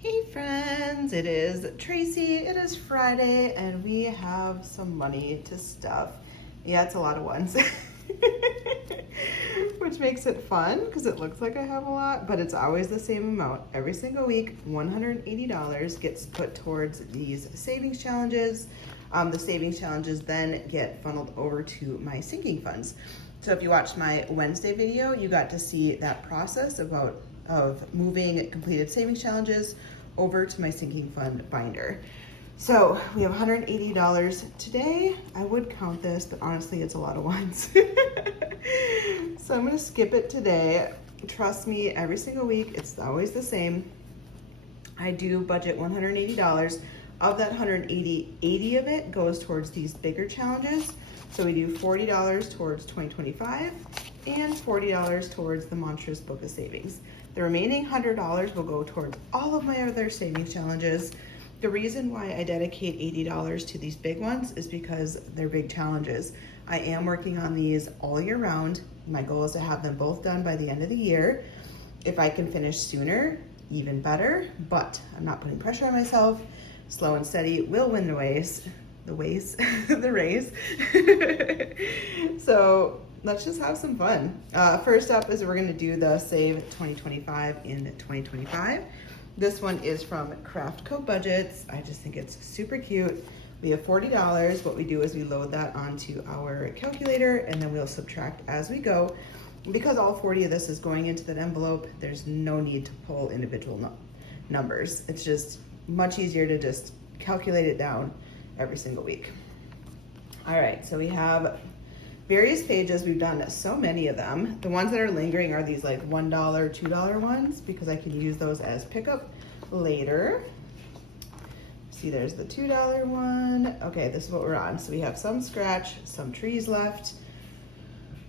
Hey friends, it is Tracy. It is Friday and we have some money to stuff. Yeah, it's a lot of ones, which makes it fun because it looks like I have a lot, but it's always the same amount. Every single week, $180 gets put towards these savings challenges. The savings challenges then get funneled over to my sinking funds. So if you watched my Wednesday video, you got to see that process of moving completed savings challenges over to my sinking fund binder. So we have $180 today. I would count this, but honestly, it's a lot of ones. So I'm gonna skip it today. Trust me, every single week, it's always the same. I do budget $180. Of that 80 of it goes towards these bigger challenges. So we do $40 towards 2025 and $40 towards the Monstrous Book of Savings. The remaining $100 will go towards all of my other savings challenges. The reason why I dedicate $80 to these big ones is because they're big challenges. I am working on these all year round. My goal is to have them both done by the end of the year. If I can finish sooner, even better, but I'm not putting pressure on myself. Slow and steady will win the race. So let's just have some fun. First up is we're gonna do the Save 2025 in 2025. This one is from Craft Co Budgets. I just think it's super cute. We have $40. What we do is we load that onto our calculator and then we'll subtract as we go. Because all 40 of this is going into that envelope, there's no need to pull individual numbers. It's just much easier to just calculate it down every single week. All right, so we have various pages. We've done so many of them. The ones that are lingering are these like $1, $2 ones because I can use those as pickup later. See, there's the $2 one. Okay, this is what we're on. So we have some scratch, some trees left.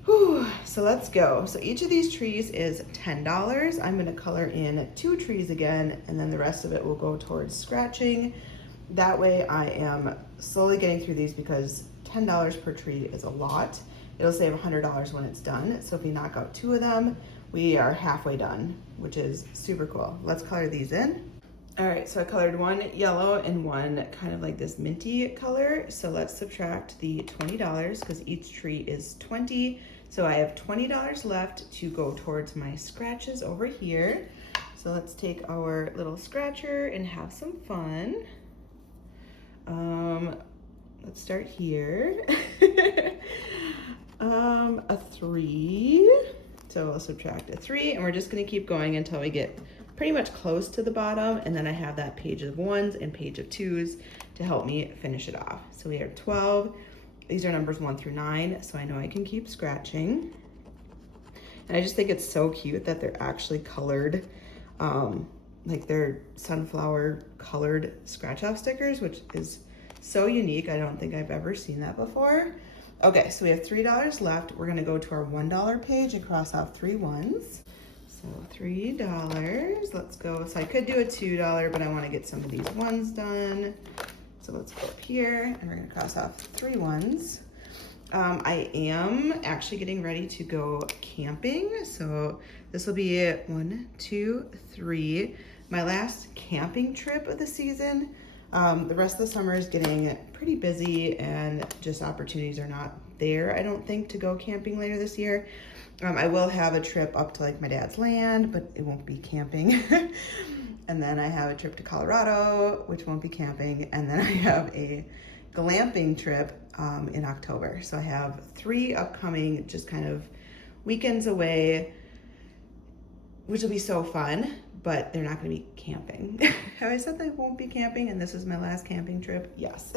Whew, so let's go. So each of these trees is $10. I'm gonna color in 2 trees again, and then the rest of it will go towards scratching. That way I am slowly getting through these because $10 per tree is a lot. It'll save $100 when it's done. So if you knock out 2 of them, we are halfway done, which is super cool. Let's color these in. All right, so I colored one yellow and one kind of like this minty color. So let's subtract the $20 because each tree is 20. So I have $20 left to go towards my scratches over here. So let's take our little scratcher and have some fun. Let's start here. A 3. So I'll subtract a 3 and we're just gonna keep going until we get pretty much close to the bottom, and then I have that page of 1s and page of 2s to help me finish it off. So we are 12. These are numbers 1 through 9, so I know I can keep scratching. And I just think it's so cute that they're actually colored, like they're sunflower colored scratch off stickers, which is so unique. I don't think I've ever seen that before. Okay, so we have $3 left. We're gonna go to our $1 page and cross off 3 1s. So $3, let's go. So I could do a $2, but I wanna get some of these 1s done. So let's go up here and we're gonna cross off 3 1s. I am actually getting ready to go camping. So this will be 1, 2, 3. My last camping trip of the season. The rest of the summer is getting pretty busy and just opportunities are not there, I don't think, to go camping later this year. I will have a trip up to like my dad's land, but it won't be camping. And then I have a trip to Colorado, which won't be camping. And then I have a glamping trip in October. So I have 3 upcoming just kind of weekends away, which will be so fun, but they're not gonna be camping. Have I said they won't be camping and this is my last camping trip? Yes.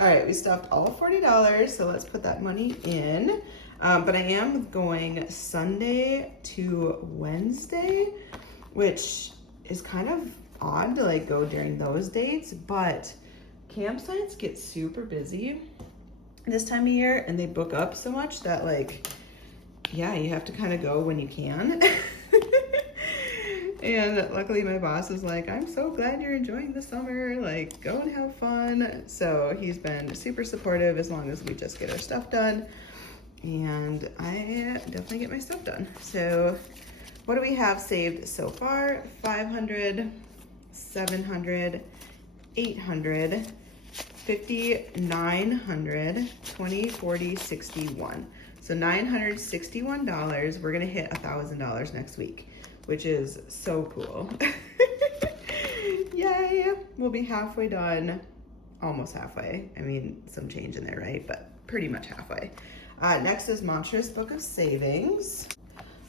All right, we stuffed all $40, so let's put that money in. But I am going Sunday to Wednesday, which is kind of odd to like go during those dates, but campsites get super busy this time of year and they book up so much that like, yeah, you have to kind of go when you can. And luckily my boss is like, I'm so glad you're enjoying the summer, like go and have fun. So he's been super supportive as long as we just get our stuff done. And I definitely get my stuff done. So what do we have saved so far? 500, 700, 800, 50, 900, 20, 40, 61. So $961. We're gonna hit $1,000 next week, which is so cool. Yay, we'll be halfway done, almost halfway. I mean, some change in there, right? But pretty much halfway. Next is Monstrous Book of Savings.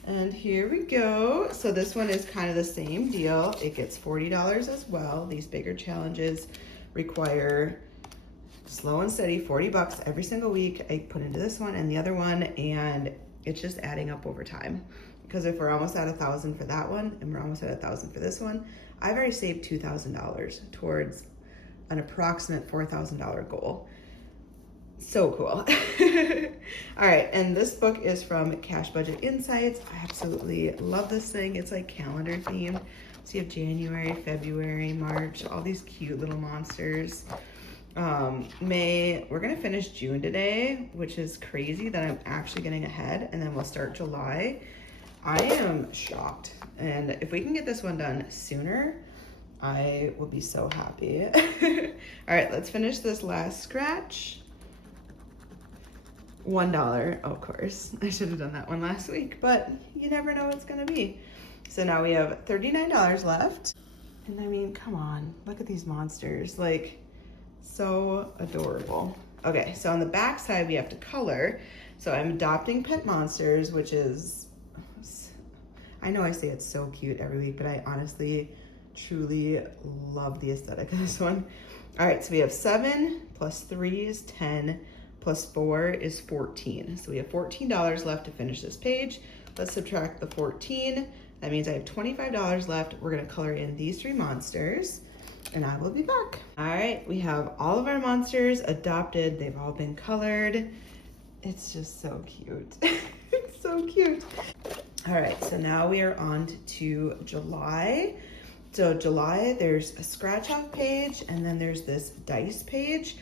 And here we go. So this one is kind of the same deal. It gets $40 as well. These bigger challenges require slow and steady, 40 bucks every single week. I put into this one and the other one, and it's just adding up over time. Because if we're almost at 1,000 for that one, and we're almost at 1,000 for this one, I've already saved $2,000 towards an approximate $4,000 goal. So cool. All right, and this book is from Cash Budget Insights. I absolutely love this thing. It's like calendar themed. So you have January, February, March, all these cute little monsters. May, we're gonna finish June today, which is crazy that I'm actually getting ahead, and then we'll start July. I am shocked, and if we can get this one done sooner, I will be so happy. All right, let's finish this last scratch. $1, of course. I should have done that one last week, but you never know what it's gonna be. So now we have $39 left. And I mean, come on, look at these monsters, like so adorable. Okay, so on the back side, we have to color. So I'm adopting pet monsters, which is, I know I say it's so cute every week, but I honestly, truly love the aesthetic of this one. All right, so we have 7 plus 3 is 10, plus 4 is 14. So we have $14 left to finish this page. Let's subtract the 14. That means I have $25 left. We're gonna color in these 3 monsters, and I will be back. All right, we have all of our monsters adopted. They've all been colored. It's just so cute. It's so cute. All right, so now we are on to July. So July, there's a scratch off page, and then there's this dice page.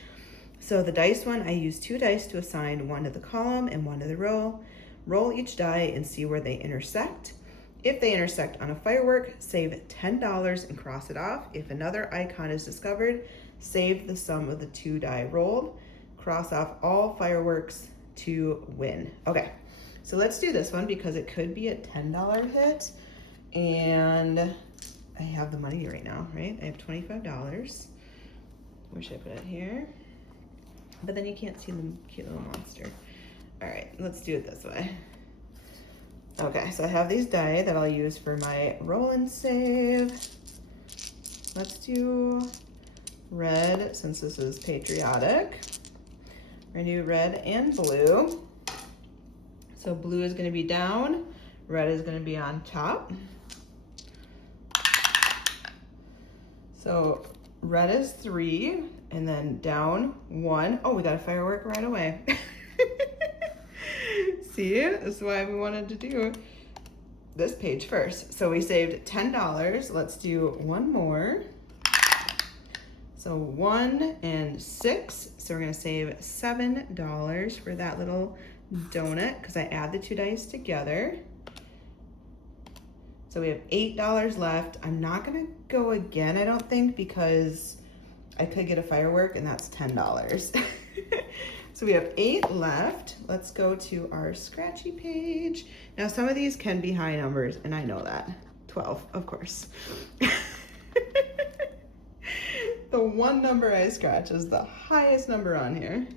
So the dice one, I use 2 dice to assign one to the column and one to the row. Roll each die and see where they intersect. If they intersect on a firework, save $10 and cross it off. If another icon is discovered, save the sum of the 2 die rolled. Cross off all fireworks to win. Okay, so let's do this one because it could be a $10 hit, and I have the money right now, right? I have $25. Where should I put it? Here. But then you can't see the cute little monster. All right, let's do it this way. Okay, so I have these die that I'll use for my roll and save. Let's do red, since this is patriotic. We're gonna do red and blue. So blue is gonna be down, red is gonna be on top. So red is 3, and then down 1. Oh, we got a firework right away. See, this is why we wanted to do this page first. So we saved $10. Let's do one more. So 1 and 6. So we're gonna save $7 for that little donut because I add the 2 dice together. So we have $8 left. I'm not gonna go again, I don't think, because I could get a firework and that's $10. So we have 8 left. Let's go to our scratchy page. Now some of these can be high numbers, and I know that. 12, of course. The one number I scratch is the highest number on here.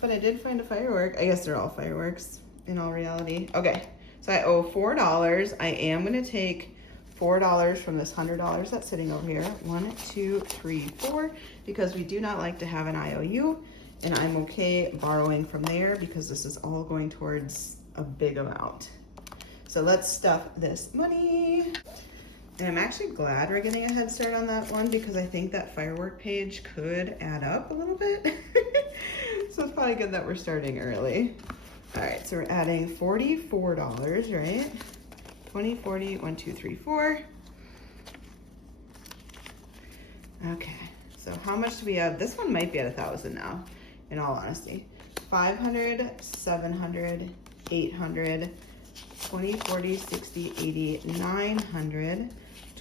But I did find a firework. I guess they're all fireworks in all reality. Okay, so I owe $4. I am gonna take $4 from this $100 that's sitting over here. 1, 2, 3, 4, because we do not like to have an IOU, and I'm okay borrowing from there because this is all going towards a big amount. So let's stuff this money. And I'm actually glad we're getting a head start on that one because I think that firework page could add up a little bit. So it's probably good that we're starting early. All right, so we're adding $44, right? 20, 40, 1, 2, 3, 4. Okay, so how much do we have? This one might be at 1,000 now, in all honesty. 500, 700, 800, 20, 40, 60, 80, 900,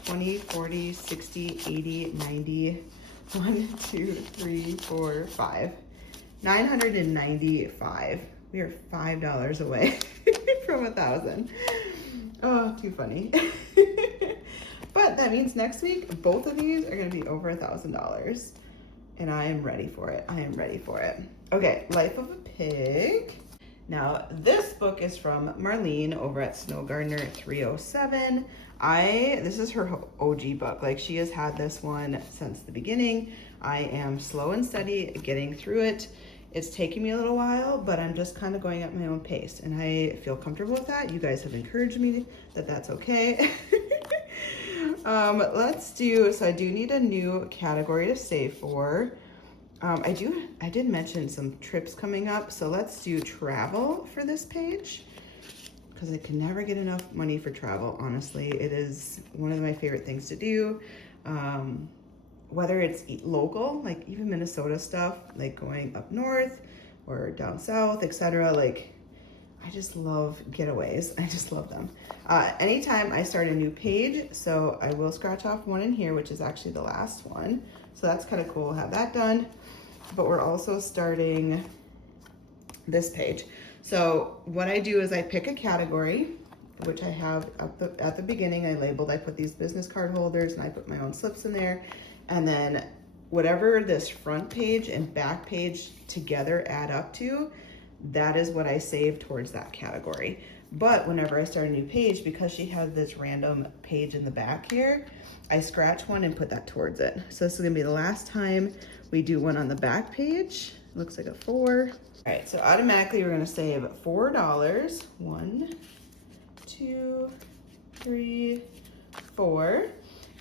20, 40, 60, 80, 90, 1, 2, 3, 4, 5. 995. We are $5 away from 1,000. Oh, too funny. But that means next week, both of these are gonna be over $1,000. And I am ready for it. I am ready for it. Okay, Life of a Pig. Now, this book is from Marlene over at Snow Gardener 307. This is her OG book. Like, she has had this one since the beginning. I am slow and steady getting through it. It's taking me a little while, but I'm just kind of going at my own pace, and I feel comfortable with that. You guys have encouraged me that that's okay. So I do need a new category to save for. I did mention some trips coming up, so let's do travel for this page, because I can never get enough money for travel, honestly. It is one of my favorite things to do. Whether it's local, like even Minnesota stuff, like going up north or down south, etc. Like, I just love getaways. I just love them. Anytime I start a new page, so I will scratch off one in here, which is actually the last one. So that's kind of cool to have that done. But we're also starting this page. So what I do is I pick a category, which I have at the beginning. I put these business card holders, and I put my own slips in there. And then whatever this front page and back page together add up to, that is what I save towards that category. But whenever I start a new page, because she has this random page in the back here, I scratch one and put that towards it. So this is gonna be the last time we do one on the back page. Looks like a 4. All right, so automatically we're gonna save $4. 1, 2, 3, 4.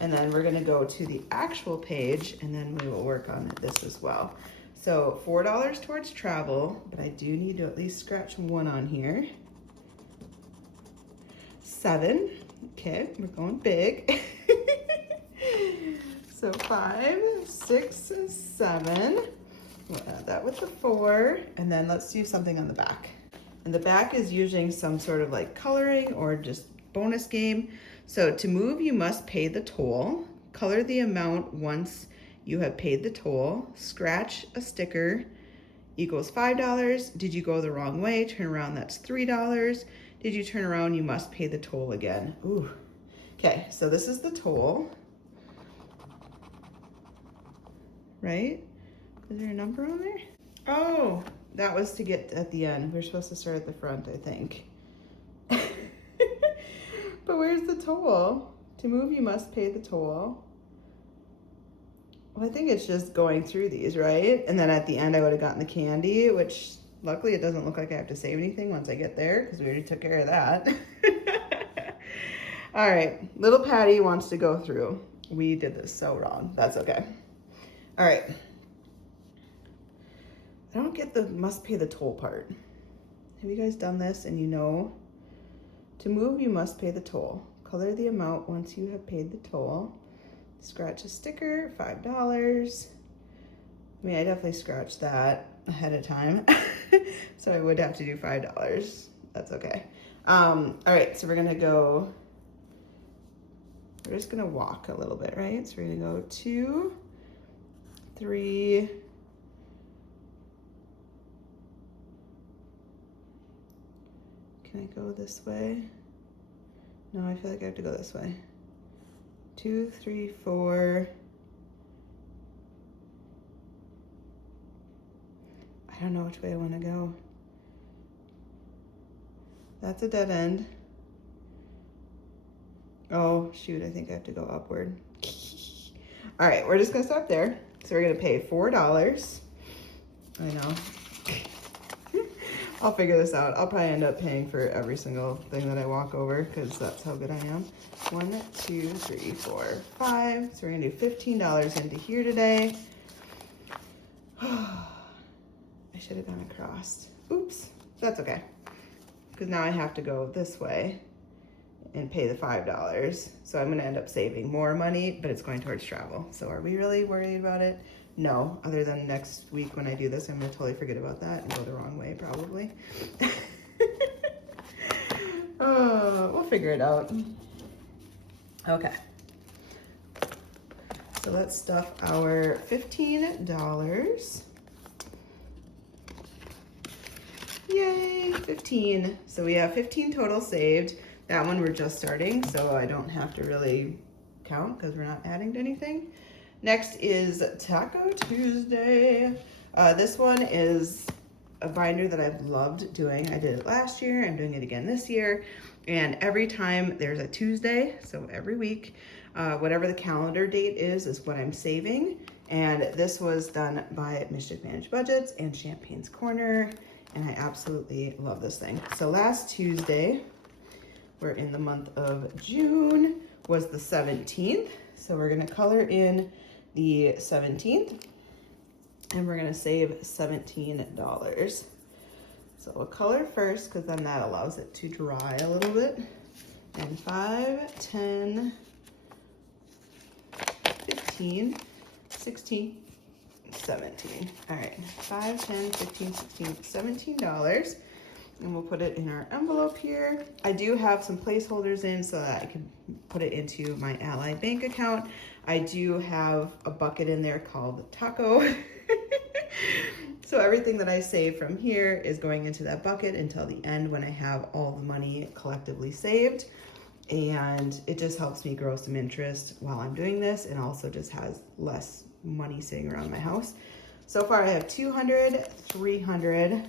And then we're gonna go to the actual page, and then we will work on this as well. So $4 towards travel, but I do need to at least scratch one on here. 7, okay, we're going big. So 5, 6, 7. We'll add that with the 4, and then let's do something on the back. And the back is using some sort of like coloring or just bonus game. So to move, you must pay the toll. Color the amount once you have paid the toll. Scratch a sticker equals $5. Did you go the wrong way? Turn around, that's $3. Did you turn around? You must pay the toll again. Ooh. Okay, so this is the toll. Right? Is there a number on there? Oh, that was to get at the end. We're supposed to start at the front, I think. But where's the toll? To move, you must pay the toll. Well, I think it's just going through these, right? And then at the end, I would have gotten the candy, which luckily it doesn't look like I have to save anything once I get there, because we already took care of that. All right, little Patty wants to go through. We did this so wrong. That's okay. All right. I don't get the must pay the toll part. Have you guys done this and you know? To move, you must pay the toll. Color the amount once you have paid the toll. Scratch a sticker, $5. I mean, I definitely scratched that ahead of time. So I would have to do $5. That's okay. All right, so we're just gonna walk a little bit, right? So we're gonna go 2, 3, can I go this way? No, I feel like I have to go this way. 2, 3, 4. I don't know which way I want to go. That's a dead end. Oh, shoot, I think I have to go upward. All right, we're just gonna stop there. So we're gonna pay $4. I know. I'll figure this out. I'll probably end up paying for every single thing that I walk over, because that's how good I am. 1, 2, 3, 4, 5. So we're gonna do $15 into here today. I should have gone across. Oops, that's okay. Because now I have to go this way and pay the $5. So I'm gonna end up saving more money, but it's going towards travel. So are we really worried about it? No, other than next week when I do this, I'm gonna totally forget about that and go the wrong way probably. We'll figure it out. Okay. So let's stuff our $15. Yay, 15. So we have 15 total saved. That one we're just starting, so I don't have to really count because we're not adding to anything. Next is Taco Tuesday. This one is a binder that I've loved doing. I did it last year, I'm doing it again this year. And every time there's a Tuesday, so every week, whatever the calendar date is what I'm saving. And this was done by Mischief Managed Budgets and Champagne's Corner. And I absolutely love this thing. So last Tuesday, we're in the month of June, was the 17th. So we're gonna color in the 17th and we're gonna save $17. So we'll color first because then that allows it to dry a little bit. And 5, 10, 15, 16, 17. All right, 5, 10, 15, 16, $17. And we'll put it in our envelope here. I do have some placeholders in so that I can put it into my Ally bank account. I do have a bucket in there called Taco. So everything that I save from here is going into that bucket until the end when I have all the money collectively saved. And it just helps me grow some interest while I'm doing this, and also just has less money sitting around my house. So far I have 200, 300,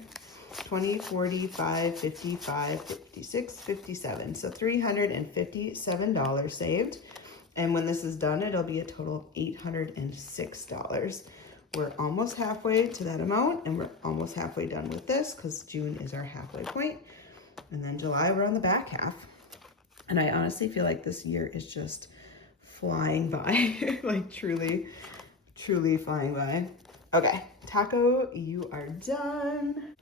20, 45, 55, 56, 57. So $357 saved. And when this is done, it'll be a total of $806. We're almost halfway to that amount, and we're almost halfway done with this because June is our halfway point. And then July, we're on the back half. And I honestly feel like this year is just flying by, like truly, truly flying by. Okay, Taco, you are done.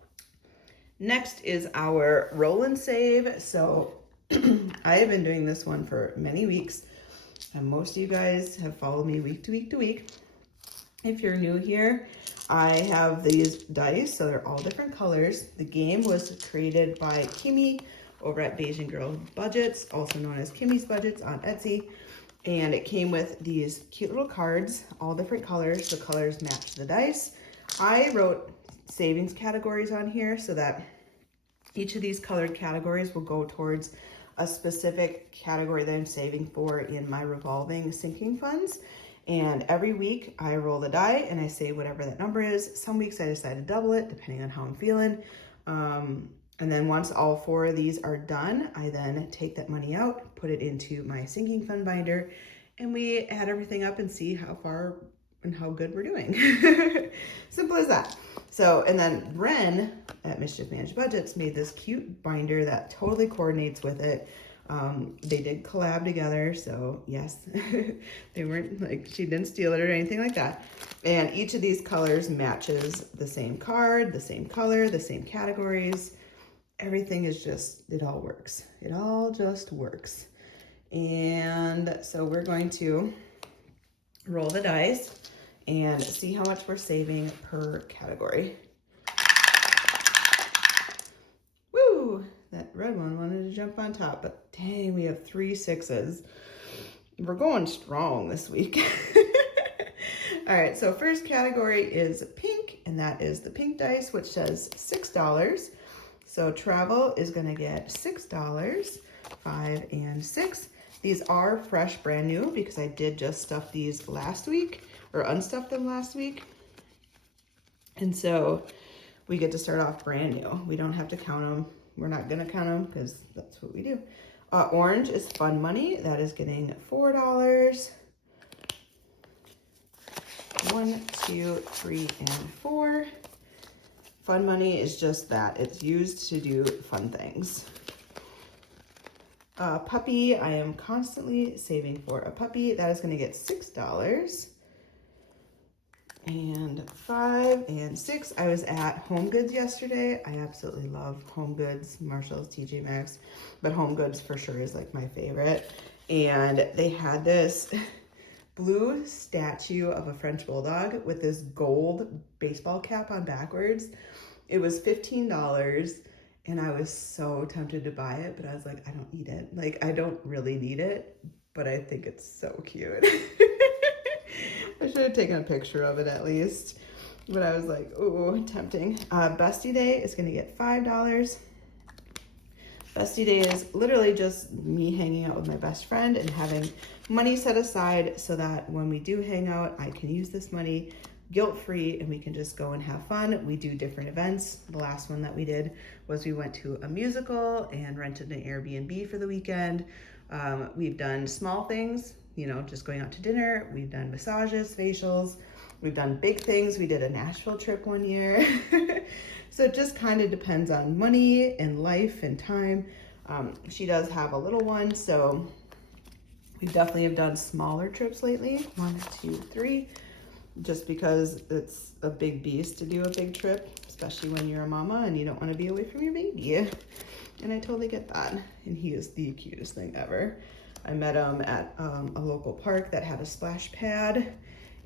Next is our roll and save. So I have been doing this one for many weeks, and most of you guys have followed me week to week to week. If you're new here, I have these dice, so they're all different colors. The game was created by Kimmy over at Beijing Girl Budgets, also known as Kimmy's Budgets on Etsy. And it came with these cute little cards, all different colors. The colors match the dice. I wrote savings categories on here so that each of these colored categories will go towards a specific category that I'm saving for in my revolving sinking funds. And every week I roll the die and I say whatever that number is. Some weeks I decide to double it depending on how I'm feeling. And then once all 4 of these are done, I then take that money out, put it into my sinking fund binder, and we add everything up and see how far and how good we're doing. Simple as that. So, and then Ren at Mischief Managed Budgets made this cute binder that totally coordinates with it. They did collab together, so yes, they weren't like, she didn't steal it or anything like that. And each of these colors matches the same card, the same color, the same categories. Everything is just, it all works. It all just works. And so we're going to roll the dice and see how much we're saving per category. Woo! That red one wanted to jump on top, but dang, we have 3 6s. We're going strong this week. All right, so first category is pink, and that is the pink dice, which says $6. So travel is gonna get $6, 5 and 6. These are fresh, brand new, because I did just stuff these last week, or unstuff them last week. And so we get to start off brand new. We don't have to count them. We're not gonna count them because that's what we do. Orange is fun money. That is getting $4. 1, 2, 3, and 4. Fun money is just that. It's used to do fun things. Puppy, I am constantly saving for a puppy. That is going to get $6. And 5 and 6. I was at Home Goods yesterday. I absolutely love Home Goods, Marshalls, TJ Maxx, but Home Goods for sure is like my favorite. And they had this blue statue of a French bulldog with this gold baseball cap on backwards. It was $15, And I was so tempted to buy it, but I was like, I don't need it. Like, I don't really need it, but I think it's so cute. I should have taken a picture of it at least. But I was like, ooh, tempting. Bestie Day is gonna get $5. Bestie Day is literally just me hanging out with my best friend and having money set aside so that when we do hang out, I can use this money guilt-free and we can just go and have fun. We do different events. The last one that we did was we went to a musical and rented an Airbnb for the weekend. We've done small things, you know, just going out to dinner. We've done massages, facials. We've done big things. We did a Nashville trip one year. So it just kind of depends on money and life and time. She does have a little one, so we definitely have done smaller trips lately. 1, 2, 3. Just because it's a big beast to do a big trip, especially when you're a mama and you don't want to be away from your baby. And I totally get that. And he is the cutest thing ever. I met him at a local park that had a splash pad.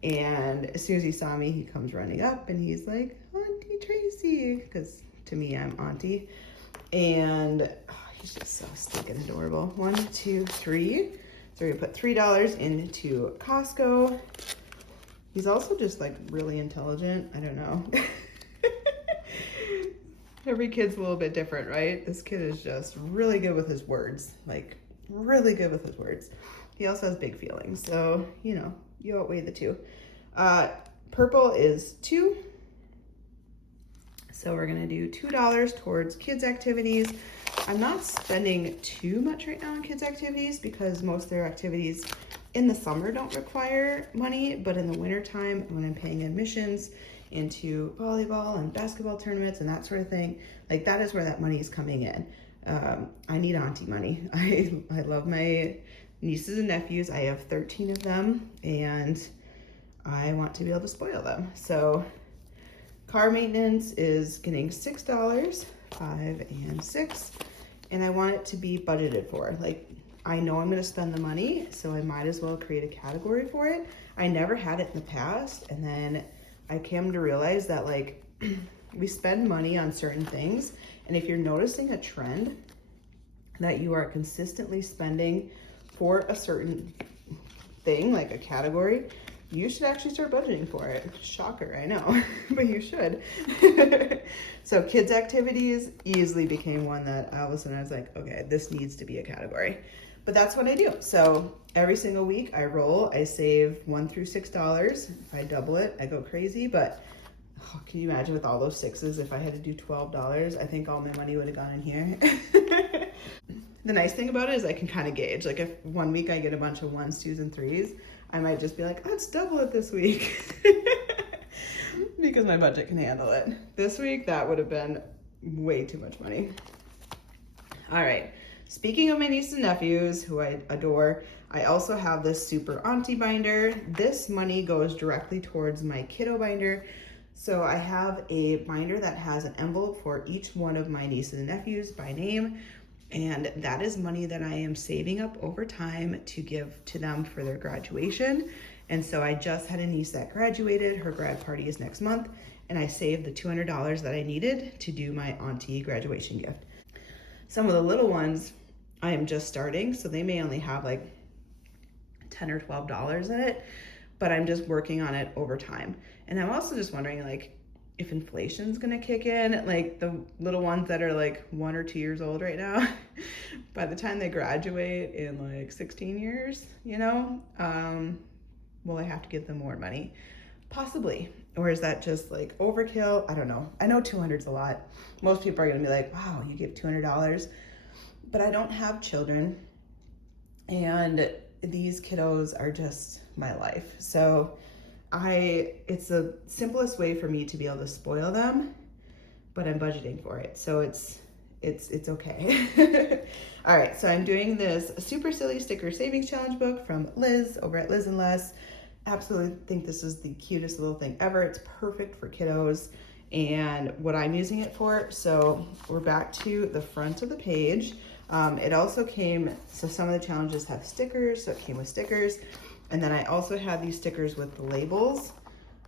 And as soon as he saw me, he comes running up and he's like, Auntie Tracy, because to me, I'm Auntie. And he's just so stinking adorable. 1, 2, 3. So we put $3 into Costco. He's also just like really intelligent. I don't know. Every kid's a little bit different, right? This kid is just really good with his words, like really good with his words. He also has big feelings. So, you know, you outweigh the two. Purple is 2. So we're gonna do $2 towards kids activities. I'm not spending too much right now on kids activities because most of their activities in the summer don't require money, but in the winter time when I'm paying admissions into volleyball and basketball tournaments and that sort of thing, like that is where that money is coming in. I need auntie money. I love my nieces and nephews. I have 13 of them and I want to be able to spoil them. So car maintenance is getting $6, 5 and 6, and I want it to be budgeted for. Like, I know I'm gonna spend the money, so I might as well create a category for it. I never had it in the past, and then I came to realize that like we spend money on certain things, and if you're noticing a trend that you are consistently spending for a certain thing, like a category, you should actually start budgeting for it. Shocker, I know, but you should. So kids activities easily became one that all of a sudden I was like, okay, this needs to be a category. But that's what I do. So every single week I roll, I save $1 through $6. If I double it, I go crazy. But can you imagine with all those 6s, if I had to do $12, I think all my money would have gone in here. The nice thing about it is I can kind of gauge. Like if one week I get a bunch of 1s, 2s, and 3s, I might just be like, let's double it this week. Because my budget can handle it. This week, that would have been way too much money. All right. Speaking of my nieces and nephews, who I adore, I also have this super auntie binder. This money goes directly towards my kiddo binder. So I have a binder that has an envelope for each one of my nieces and nephews by name. And that is money that I am saving up over time to give to them for their graduation. And so I just had a niece that graduated. Her grad party is next month. And I saved the $200 that I needed to do my auntie graduation gift. Some of the little ones, I am just starting, so they may only have like $10 or $12 in it, but I'm just working on it over time. And I'm also just wondering, like, if inflation's gonna kick in, like the little ones that are like 1 or 2 years old right now, by the time they graduate in like 16 years, you know, will I have to give them more money? Possibly. Or is that just like overkill? I don't know. I know 200's a lot. Most people are gonna be like, wow, you give $200. But I don't have children, and these kiddos are just my life. So it's the simplest way for me to be able to spoil them, but I'm budgeting for it. So it's okay. All right, so I'm doing this super silly sticker savings challenge book from Liz over at Liz and Less. Absolutely think this is the cutest little thing ever. It's perfect for kiddos and what I'm using it for. So we're back to the front of the page. It also came, so some of the challenges have stickers, so it came with stickers. And then I also have these stickers with the labels.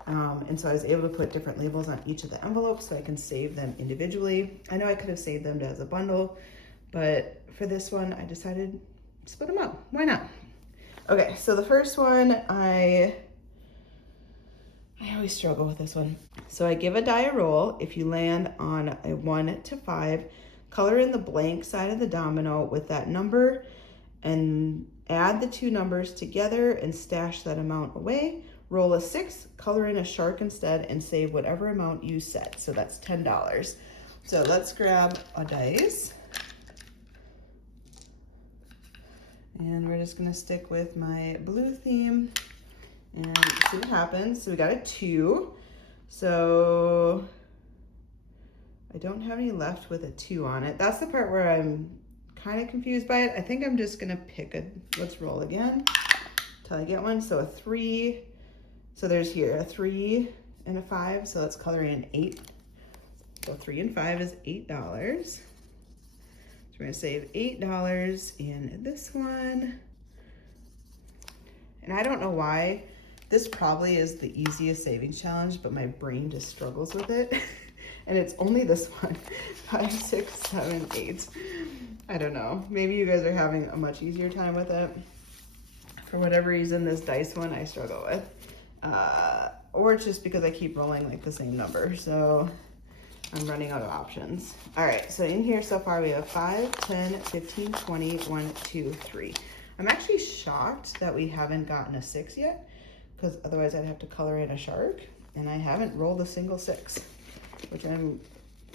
And so I was able to put different labels on each of the envelopes so I can save them individually. I know I could have saved them as a bundle, but for this one, I decided to split them up. Why not? Okay, so the first one, I always struggle with this one. So I give a die a roll. If you land on a 1 to 5, color in the blank side of the domino with that number and add the two numbers together and stash that amount away. Roll a 6, color in a shark instead, and save whatever amount you set. So that's $10. So let's grab a dice. And we're just gonna stick with my blue theme and see what happens. So we got a 2. So I don't have any left with a 2 on it. That's the part where I'm kind of confused by it. I think I'm just gonna pick let's roll again till I get one. So a 3. So there's here a 3 and a 5. So let's color in 8. So 3 and 5 is $8. So we're gonna save $8 in this one. And I don't know why. This probably is the easiest savings challenge, but my brain just struggles with it. And it's only this one, 5, 6, 7, 8. I don't know. Maybe you guys are having a much easier time with it. For whatever reason, this dice one I struggle with. Or it's just because I keep rolling like the same number. So I'm running out of options. All right, so in here so far we have 5, 10, 15, 20, 1, 2, 3. I'm actually shocked that we haven't gotten a 6 yet, because otherwise I'd have to color in a shark, and I haven't rolled a single 6, which I'm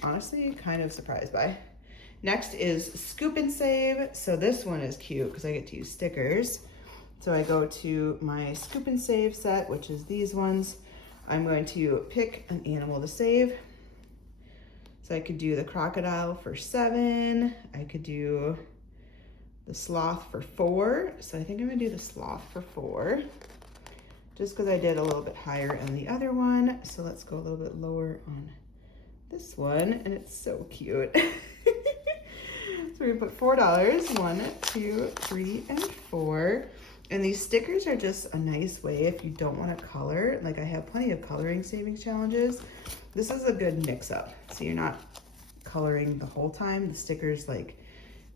honestly kind of surprised by. Next is Scoop and Save. So this one is cute because I get to use stickers. So I go to my Scoop and Save set, which is these ones. I'm going to pick an animal to save. So I could do the crocodile for 7. I could do the sloth for 4. So I think I'm gonna do the sloth for 4, just because I did a little bit higher on the other one. So let's go a little bit lower on this one, and it's so cute. So we put $4, 1, 2, 3, and 4. And these stickers are just a nice way if you don't want to color. Like, I have plenty of coloring savings challenges. This is a good mix up. So you're not coloring the whole time. The stickers, like,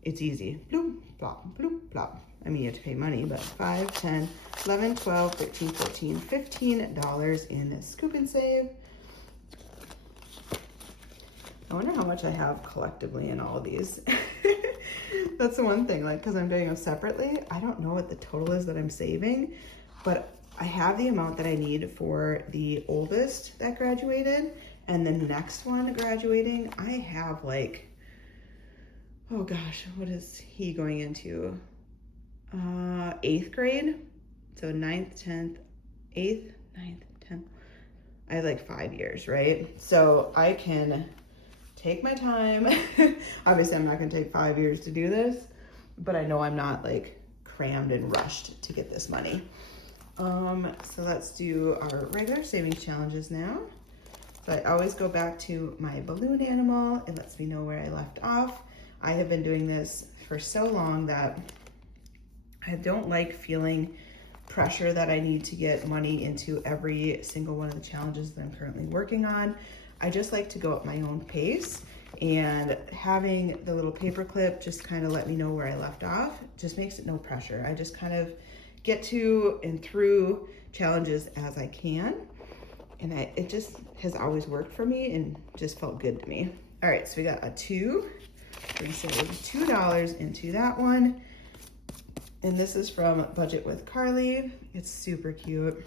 it's easy. Bloop, blop, bloop, blop. I mean, you have to pay money, but 5, 10, 11, 12, 13, 14, $15 in Scoop and Save. I wonder how much I have collectively in all of these. That's the one thing, like, because I'm doing them separately, I don't know what the total is that I'm saving, but I have the amount that I need for the oldest that graduated, and the next one graduating, I have like, oh gosh, what is he going into? 8th grade. So 9th, 10th, 8th, 9th, 10th. I have like 5 years, right? So I can take my time. Obviously, I'm not gonna take 5 years to do this, but I know I'm not like crammed and rushed to get this money. So let's do our regular savings challenges now. So I always go back to my balloon animal. It lets me know where I left off. I have been doing this for so long that I don't like feeling pressure that I need to get money into every single one of the challenges that I'm currently working on. I just like to go at my own pace, and having the little paper clip just kind of let me know where I left off just makes it no pressure. I just kind of get to and through challenges as I can, and it just has always worked for me and just felt good to me. All right, so we got a 2. We're gonna save $2 into that one. And this is from Budget with Carly. It's super cute.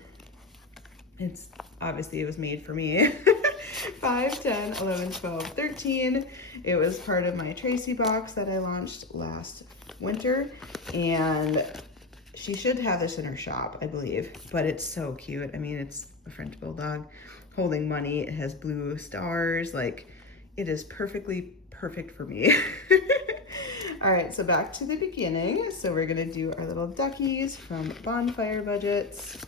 It's obviously, it was made for me. 5, 10, 11, 12, 13. It was part of my Tracy box that I launched last winter, and she should have this in her shop, I believe, but it's so cute. I mean, it's a French bulldog holding money. It has blue stars. Like, it is perfectly perfect for me. All right, so back to the beginning. So we're gonna do our little duckies from Bonfire Budgets.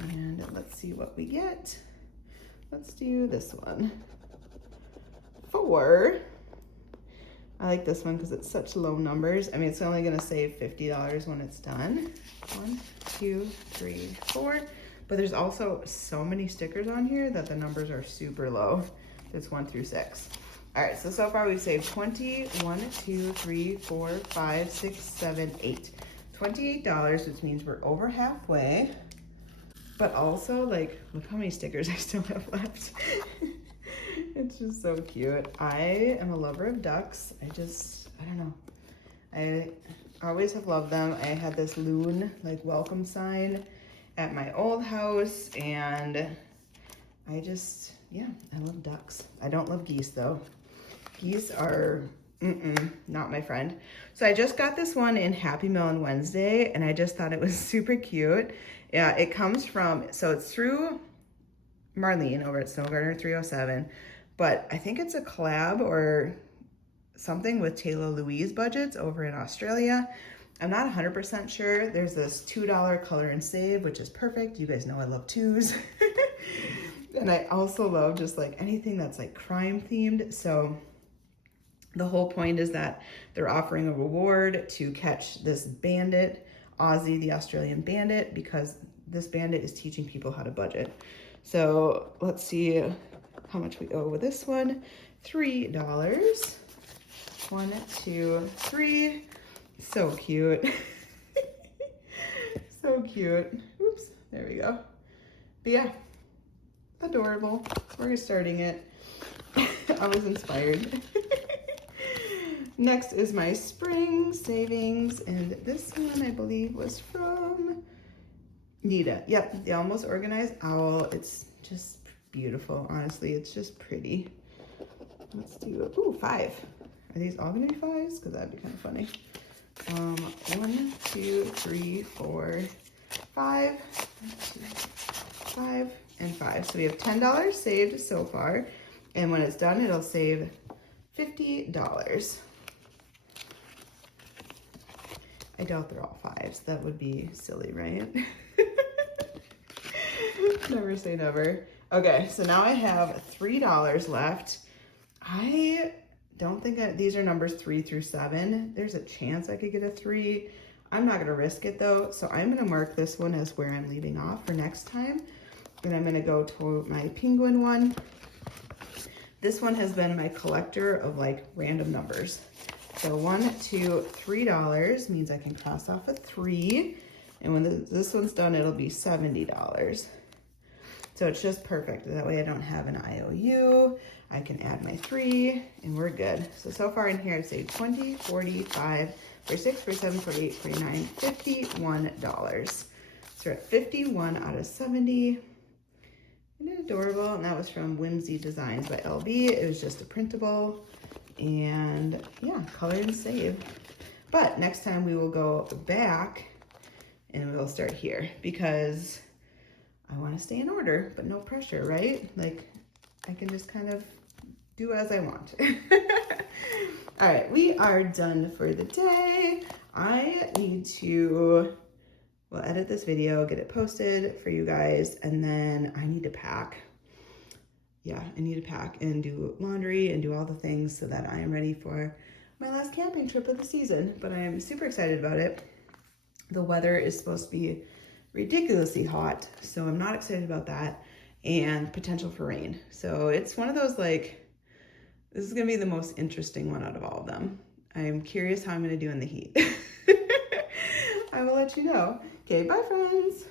And let's see what we get. Let's do this one. 4. I like this one because it's such low numbers. I mean, it's only gonna save $50 when it's done. 1, 2, 3, 4. But there's also so many stickers on here that the numbers are super low. It's 1 through 6. All right, so far we've saved 20, 1, 2, 3, 4, 5, 6, 7, 8. $28, which means we're over halfway. But also, like, look how many stickers I still have left. It's just so cute. I am a lover of ducks. I don't know. I always have loved them. I had this loon, like, welcome sign at my old house, and I just, yeah, I love ducks. I don't love geese, though. Geese are, not my friend. So I just got this one in Happy Meal on Wednesday, and I just thought it was super cute. Yeah, it comes from, so it's through Marlene over at Snow Gardener 307, but I think it's a collab or something with Taylor Louise Budgets over in Australia. I'm not 100% sure. There's this $2 color and save, which is perfect. You guys know I love twos. And I also love just like anything that's like crime themed. So the whole point is that they're offering a reward to catch this bandit, Ozzy, the Australian bandit, because this bandit is teaching people how to budget. So let's see how much we owe with this one. $3. 1, 2, 3. So cute. So cute. Oops, there we go. But yeah, adorable. We're starting it. I was inspired. Next is my spring savings, and this one I believe was from Nita. Yep, the Almost Organized Owl. It's just beautiful, honestly. It's just pretty. Let's do, ooh, 5. Are these all gonna be 5s? Because that'd be kind of funny. 1, 2, 3, 4, 5. 1, 2, 5, and 5. So we have $10 saved so far, and when it's done, it'll save $50. I doubt they're all 5s. That would be silly, right? Never say never. Okay, so now I have $3 left. I don't think these are numbers 3 through 7. There's a chance I could get a 3. I'm not gonna risk it though, so I'm gonna mark this one as where I'm leaving off for next time. And I'm gonna go to my penguin one. This one has been my collector of like random numbers. So 1, 2, $3 means I can cross off a 3. And when this one's done, it'll be $70. So it's just perfect. That way I don't have an IOU. I can add my 3 and we're good. So far in here I've saved 20, 45, 46, 47, 48, 49, $51. So we're at 51 out of 70. Isn't it adorable? And that was from Whimsy Designs by LB. It was just a printable. And yeah, color and save. But next time we will go back and we'll start here because I want to stay in order, but no pressure, right? Like I can just kind of do as I want. All right, we are done for the day. I need to, well, edit this video, get it posted for you guys, and then I need to pack. Yeah, I need to pack and do laundry and do all the things so that I am ready for my last camping trip of the season. But I am super excited about it. The weather is supposed to be ridiculously hot, so I'm not excited about that, and potential for rain. So it's one of those like, this is gonna be the most interesting one out of all of them. I'm curious how I'm gonna do in the heat. I will let you know. Okay, bye friends.